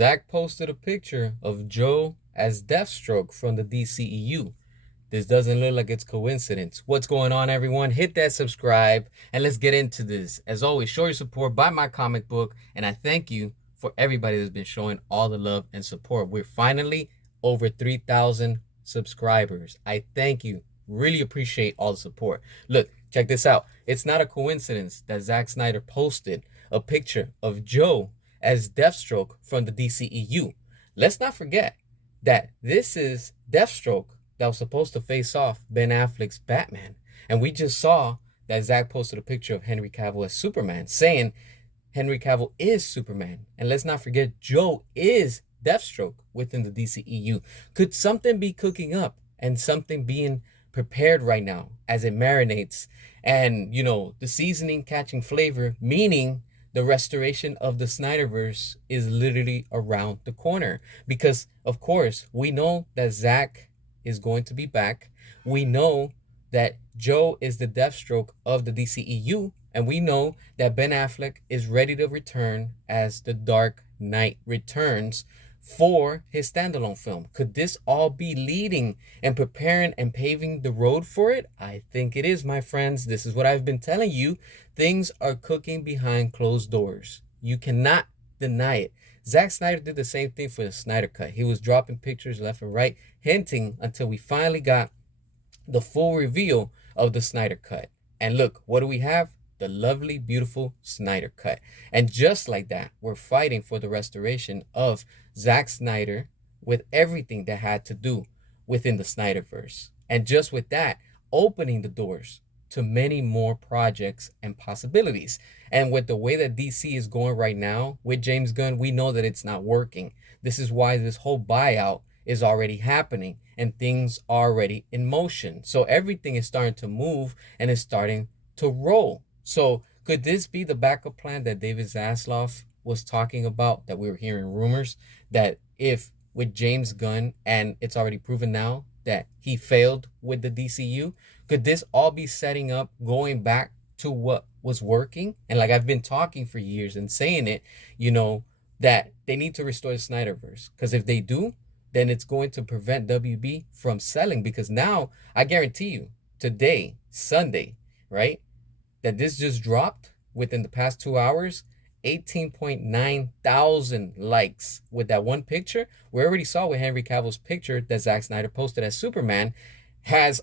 Zack posted a picture of Joe as Deathstroke from the DCEU. This doesn't look like it's coincidence. What's going on, everyone? Hit that subscribe and let's get into this. As always, show your support, buy my comic book, and I thank you for everybody that's been showing all the love and support. We're finally over 3,000 subscribers. I thank you. Really appreciate all the support. Look, check this out. It's not a coincidence that Zack Snyder posted a picture of Joe as Deathstroke from the DCEU. Let's not forget that this is Deathstroke that was supposed to face off Ben Affleck's Batman. And we just saw that Zack posted a picture of Henry Cavill as Superman, saying Henry Cavill is Superman. And let's not forget, Joe is Deathstroke within the DCEU. Could something be cooking up and something being prepared right now as it marinates and, the seasoning catching flavor, meaning the restoration of the SnyderVerse is literally around the corner? Because, of course, we know that Zack is going to be back. We know that Joe is the Deathstroke of the DCEU. And we know that Ben Affleck is ready to return as the Dark Knight Returns for his standalone film. Could this all be leading and preparing and paving the road for it? I think it is, my friends. This is what I've been telling you. Things are cooking behind closed doors. You cannot deny it. Zack Snyder did the same thing for the Snyder Cut. He was dropping pictures left and right, hinting until we finally got the full reveal of the Snyder Cut. And look, what do we have? The lovely, beautiful Snyder Cut. And just like that, we're fighting for the restoration of Zack Snyder with everything that had to do within the SnyderVerse. And just with that, opening the doors to many more projects and possibilities. And with the way that DC is going right now with James Gunn, we know that it's not working. This is why this whole buyout is already happening and things are already in motion. So everything is starting to move and is starting to roll. So could this be the backup plan that David Zaslav was talking about, that we were hearing rumors that if with James Gunn, and it's already proven now that he failed with the DCU, could this all be setting up, going back to what was working? And like I've been talking for years and saying it, that they need to restore the SnyderVerse. Because if they do, then it's going to prevent WB from selling. Because now, I guarantee you, today, Sunday, right, that this just dropped within the past 2 hours, 18.9 thousand likes with that one picture. We already saw with Henry Cavill's picture that Zack Snyder posted as Superman has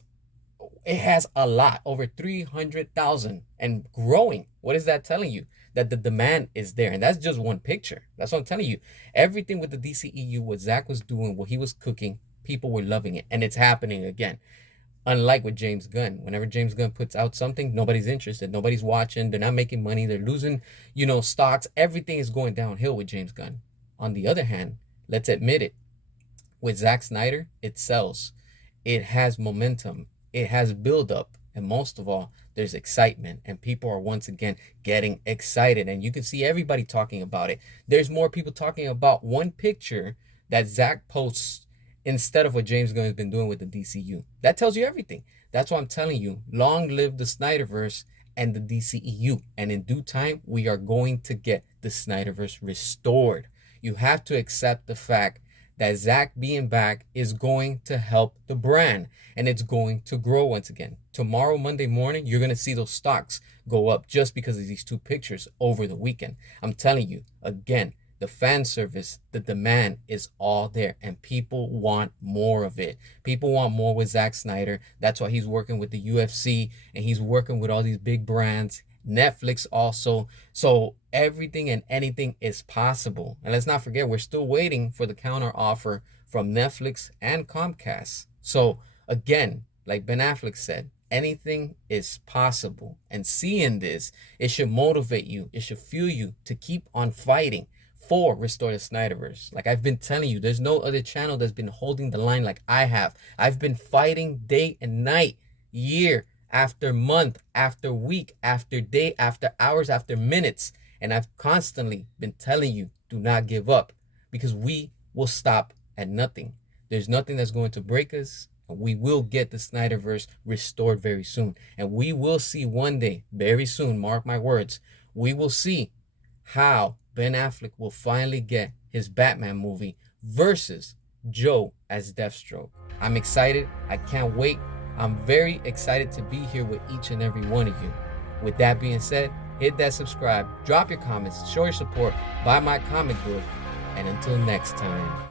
a lot, over 300,000 and growing. What is that telling you? That the demand is there. And that's just one picture. That's what I'm telling you. Everything with the DCEU, what Zack was doing, what he was cooking, people were loving it. And it's happening again. Unlike with James Gunn. Whenever James Gunn puts out something, nobody's interested. Nobody's watching. They're not making money. They're losing, stocks. Everything is going downhill with James Gunn. On the other hand, let's admit it. With Zack Snyder, it sells. It has momentum. It has build-up. And most of all, there's excitement. And people are once again getting excited. And you can see everybody talking about it. There's more people talking about one picture that Zack posts instead of what James Gunn has been doing with the DCU. That tells you everything. That's why I'm telling you, long live the SnyderVerse and the DCEU. And in due time, we are going to get the SnyderVerse restored. You have to accept the fact that Zack being back is going to help the brand. And it's going to grow once again. Tomorrow, Monday morning, you're going to see those stocks go up just because of these two pictures over the weekend. I'm telling you, again, the fan service, the demand is all there, and people want more of it. People want more with Zack Snyder. That's why he's working with the UFC, and he's working with all these big brands, Netflix also. So everything and anything is possible. And let's not forget, we're still waiting for the counter offer from Netflix and Comcast. So again, like Ben Affleck said, anything is possible. And seeing this, it should motivate you. It should fuel you to keep on fighting for Restore the SnyderVerse. Like I've been telling you, there's no other channel that's been holding the line like I have. I've been fighting day and night, year after month, after week, after day, after hours, after minutes. And I've constantly been telling you, do not give up, because we will stop at nothing. There's nothing that's going to break us. And we will get the SnyderVerse restored very soon. And we will see one day, very soon, mark my words, we will see how Ben Affleck will finally get his Batman movie, versus Joe as Deathstroke. I'm excited. I can't wait. I'm very excited to be here with each and every one of you. With that being said, hit that subscribe, drop your comments, show your support, buy my comic book, and until next time.